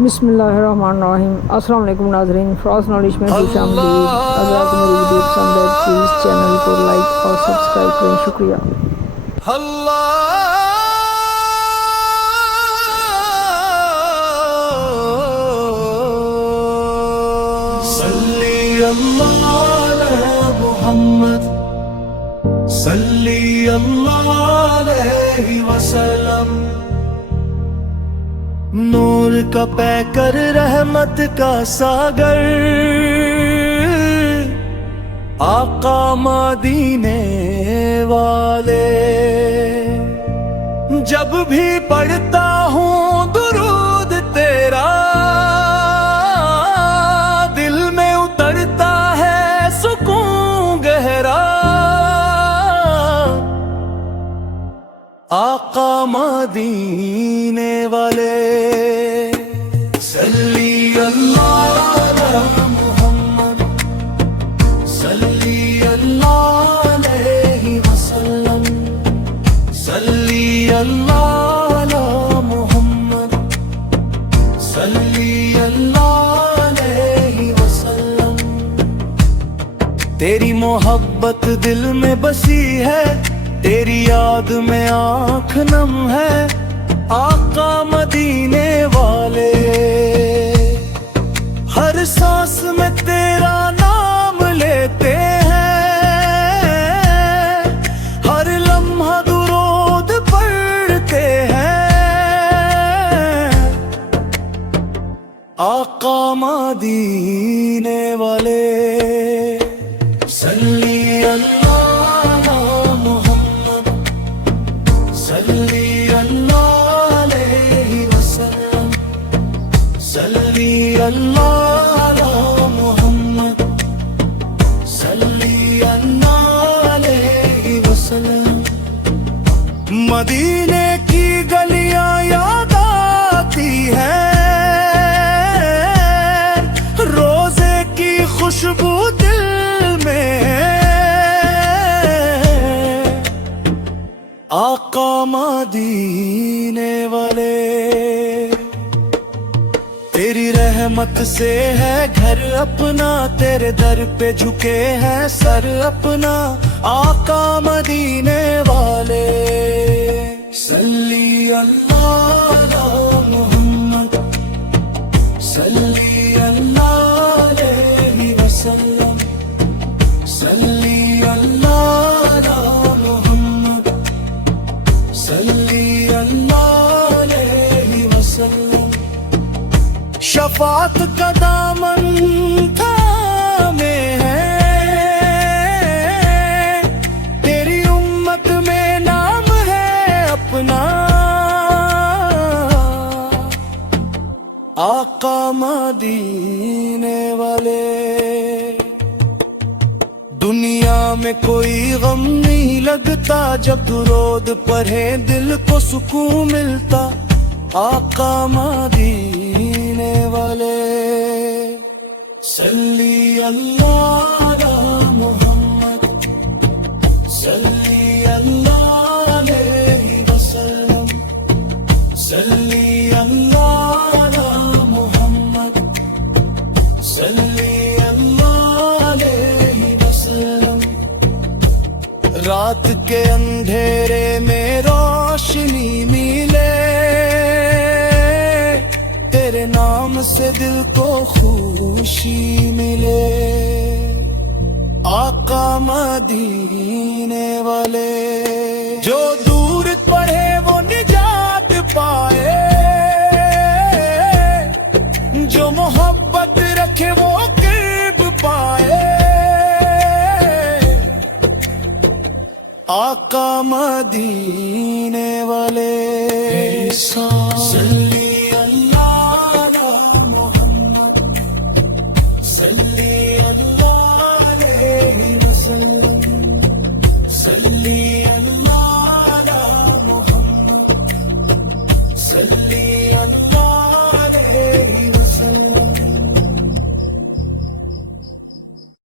بسم اللہ الرحمن الرحیم۔ السلام علیکم ناظرین، فراز نالج میں خوش آمدید۔ اگر آپ کو میری ویڈیو پسند ہے پلیز چینل کو لائک اور سبسکرائب کریں، شکریہ۔ صلی اللہ علی محمد، صلی اللہ علیہ وسلم۔ نور کا پیکر، رحمت کا ساگر، آقا مدینے والے۔ جب بھی پڑھتا ہوں درود تیرا، دل میں اترتا ہے سکون گہرا۔ آقا مدینے والے، صلی اللہ علی محمد، صلی اللہ علیہ وسلم، صلی اللہ علی محمد، صلی اللہ علیہ وسلم۔ تیری محبت دل میں بسی ہے، تیری یاد میں آنکھ نم ہے، آقا مدینے والے۔ ہر سانس میں تیرا نام لیتے ہیں، ہر لمحہ درود پڑھتے ہیں، آقا مدینے والے۔ صلی اللہ صلی اللہ علیہ وسلم، صلی اللہ علی محمد، صلی اللہ علیہ وسلم۔ مدینے کی گلیاں یاد آتی ہیں، روزے کی خوشبو دل میں ہے، آقا مدینے والے۔ تیری رحمت سے ہے گھر اپنا، تیرے در پہ جھکے ہیں سر اپنا، آقا مدینے والے۔ صلی اللہ علی محمد، صلی اللہ علیہ وسلم، صلی اللہ علی محمد، صلی اللہ علیہ وسلم۔ شفاعت کا دامن تھامے ہے، تیری امت میں نام ہے اپنا، آقا مدینے والے۔ دنیا میں کوئی غم نہیں لگتا، جب درود پڑھے دل کو سکون ملتا، آقا مدینے والے۔ صلی اللہ علی محمد، صلی اللہ علیہ وسلم، صلی اللہ علی محمد، صلی اللہ علیہ وسلم۔ رات کے اندھیرے میں روشنی ملے، تیرے نام سے دل کو خوشی ملے، آقا مدینے والے۔ جو دور پڑھے وہ نجات پائے، جو محبت رکھے وہ قرب پائے، آقا مدینے والے۔ صلی اللہ علی محمد، صلی اللہ علیہ وسلم، صلی